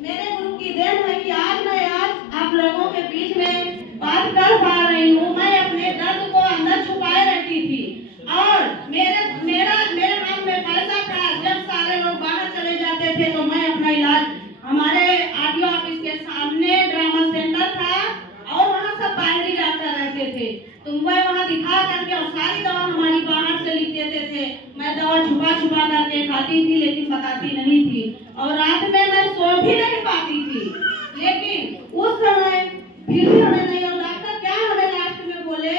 मेरे गुरु की देन है कि आज मैं आप लोगों के बीच में बात कर पा रही हूँ। मैं अपने दर्द को अंदर छुपाए रहती थी और मेरे हाथ में पैसा था। जब सारे लोग बाहर चले जाते थे तो मैं अपना इलाज हमारे आरटीओ ऑफिस के सामने ड्रामा सेंटर था और वहाँ सब बाहरी डॉक्टर रहते थे, तो मैं वहाँ दिखा करके और सारी दवा हमारी बाहर से लिख देते थे। मैं दवा छुपा छुपा करके खाती थी लेकिन बताती नहीं थी और रात में मैं सो भी नहीं पाती थी। लेकिन उस समय फिर भी हमें नहीं, और डॉक्टर क्या हमें लास्ट में बोले,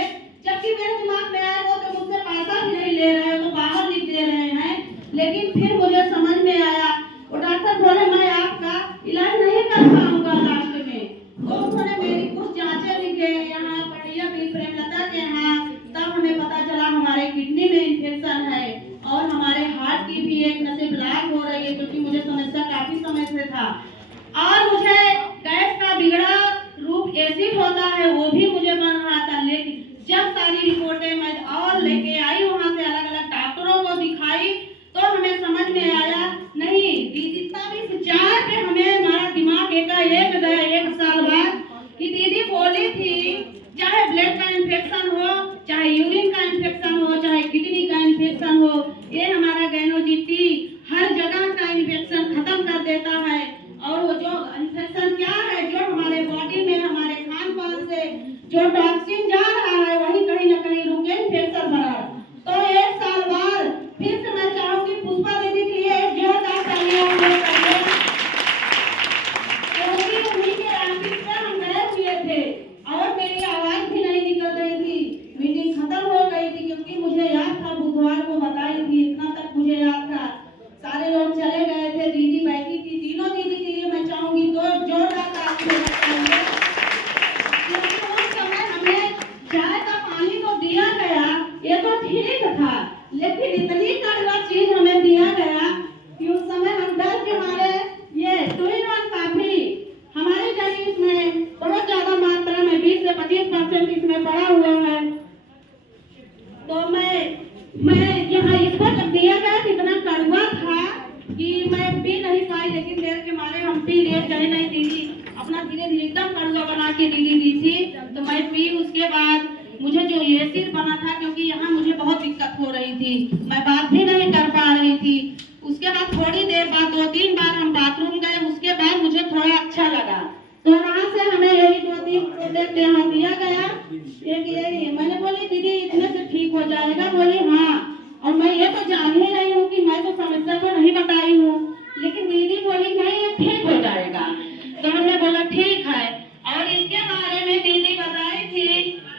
जबकि मेरे दिमाग में आया वो तो मुझसे पैसा भी नहीं ले रहे हो तो बाहर लिख दे रहे हैं। लेकिन फिर मुझे समझ में आया, वो डॉक्टर बोले मैं आपका इलाज नहीं कर पाऊंगा लास्ट में। तो उन्होंने मेरी कुछ जांचें लिखे यहाँ पटिया भी प्रेमलता के यहाँ, तब हमें पता चला हमारे किडनी में इन्फेक्शन है और हमारे हार्ट की भी एक नसें ब्लॉक हो रही है, क्योंकि मुझे समस्या काफी समय से था। और मुझे गैस का बिगड़ा रूप एसिड होता है वो भी मुझे बन रहा था। लेकिन जब सारी रिपोर्टें मैं और लेके आई वहाँ से, अलग अलग डॉक्टरों को दिखाई, तो हमें समझ में आया नहीं दीदी, तब इस विचार पे हमें हमारा दिमाग एकाएक गया 1 साल बाद कि दीदी बोली थी चाहे ब्लड का इन्फेक्शन हो, चाहे यूरिन का इन्फेक्शन हो, चाहे किडनी का इन्फेक्शन हो, ये हमारा गैनोजिटी हर जगह का इन्फेक्शन खत्म कर देता है। और वो जो इन्फेक्शन क्या है, जो हमारे बॉडी में हमारे खान पान से जो टॉक्सिन जा रहा है वही कहीं ना कहीं रुके इन्फेक्शन बना। तो 1 साल बाद फिर से मैं चाहूंगी पुष्पा दीदी के लिए एक जोरदार तालियां बजाइए, क्योंकि उन्हीं के रास्ते पे हम गए हुए थे और मेरी आवाज भी नहीं निकल रही थी। मीटिंग खत्म हो गई थी क्योंकि मुझे याद था बुधवार को बताई थी, इतना तक मुझे याद था। सारे लोग चले गए थे, दीदी बैठी थी। तीनों दीदी के लिए मैं चाहूंगी तो जोरदार तालियां बजाइए, क्योंकि उस समय हमें चाय का पानी तो दिया गया, ये तो ठीक था, लेकिन इतनी कड़वा चीज हमें दिया गया कि उस समय हम डर के मारे ये 2 in 1 कॉफी हमारे शरीर में बहुत ज्यादा मात्रा में 20 से 25% इसमें पड़ा हुआ है। तो मैं यहाँ इसको जब दिया गया इतना कड़वा था कि मैं पी नहीं पाई, लेकिन देर के मारे हम पी लिए। चाहे नहीं दीदी अपना धीरे धीरे एकदम कड़वा बना के दीदी दी थी तो मैं पी। उसके बाद मुझे जो एसिड बना था, क्योंकि यहाँ मुझे बहुत दिक्कत हो रही थी, मैं बात भी नहीं कर पा रही थी। उसके बाद थोड़ी देर बाद 2-3 बार हम बाथरूम गए, उसके बाद मुझे थोड़ा अच्छा लगा, तो वहाँ से हमें यही 2-3 प्रोडक्ट यहाँ दिया गया। एक यही मैंने बोली दीदी इतने से ठीक हो जाएगा, बोली हाँ। और मैं ये तो जान ही रही हूँ कि मैं तो समस्या को नहीं बताई हूँ, लेकिन दीदी बोली नहीं ये ठीक हो जाएगा, तो हमने बोला ठीक है। और इसके बारे में दीदी बताई थी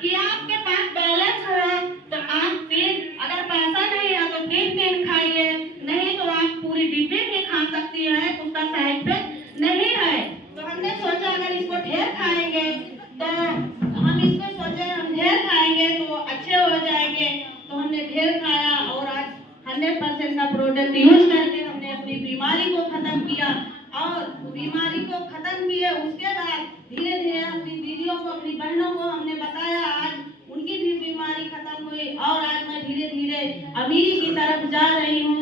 कि आपके पास बैलेंस है तो आप 3, अगर पैसा नहीं है तो 3 खाइए, नहीं तो आप पूरी डिब्बी भी खा सकती है, उसका साइड इफेक्ट नहीं है। तो हमने सोचा अगर इसको ढेर खाएंगे तो हम इसको सोचे हम ढेर खाएंगे तो अच्छे हो जाएंगे, तो हमने ढेर खाया और आज 100% का प्रोडक्ट यूज करके हमने अपनी बीमारी को खत्म किया। और बीमारी को खत्म किए उसके बाद धीरे धीरे अपनी दीदियों को, अपनी बहनों को हमने बताया, आज उनकी भी बीमारी खत्म हुई और आज मैं धीरे धीरे अमीरी की तरफ जा रही हूँ।